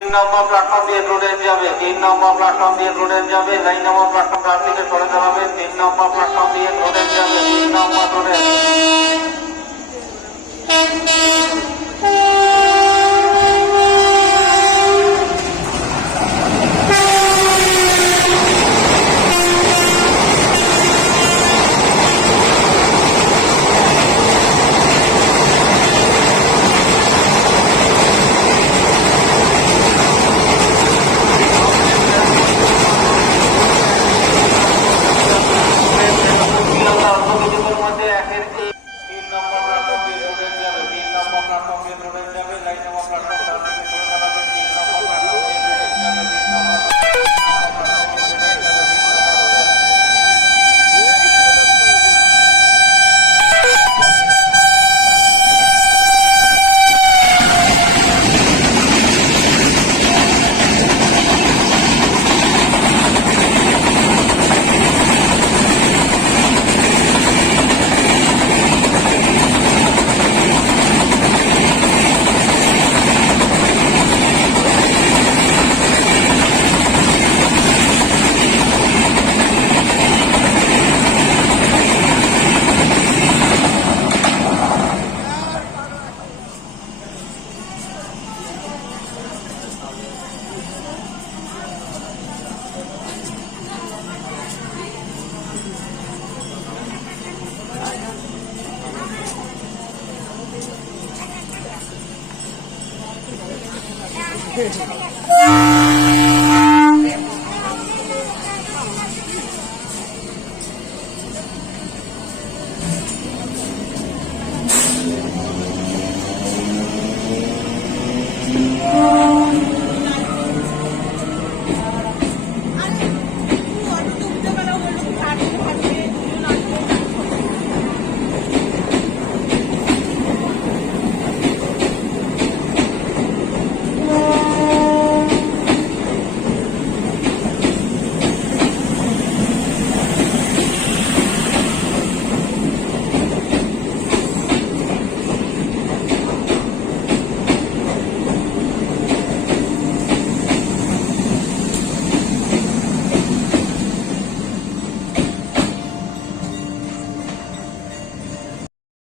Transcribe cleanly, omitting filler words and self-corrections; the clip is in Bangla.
3 নম্বর প্ল্যাটফর্ম দিয়ে রোডের যাবে, 3 নম্বর প্ল্যাটফর্ম দিয়ে রোডের যাবে, লাইন নম্বর প্ল্যাটফর্ম ডান দিকে সরে দাঁড়াবে, 3 নম্বর প্ল্যাটফর্ম দিয়ে রোডের যাবে, 3 নম্বর রোডের। Yeah.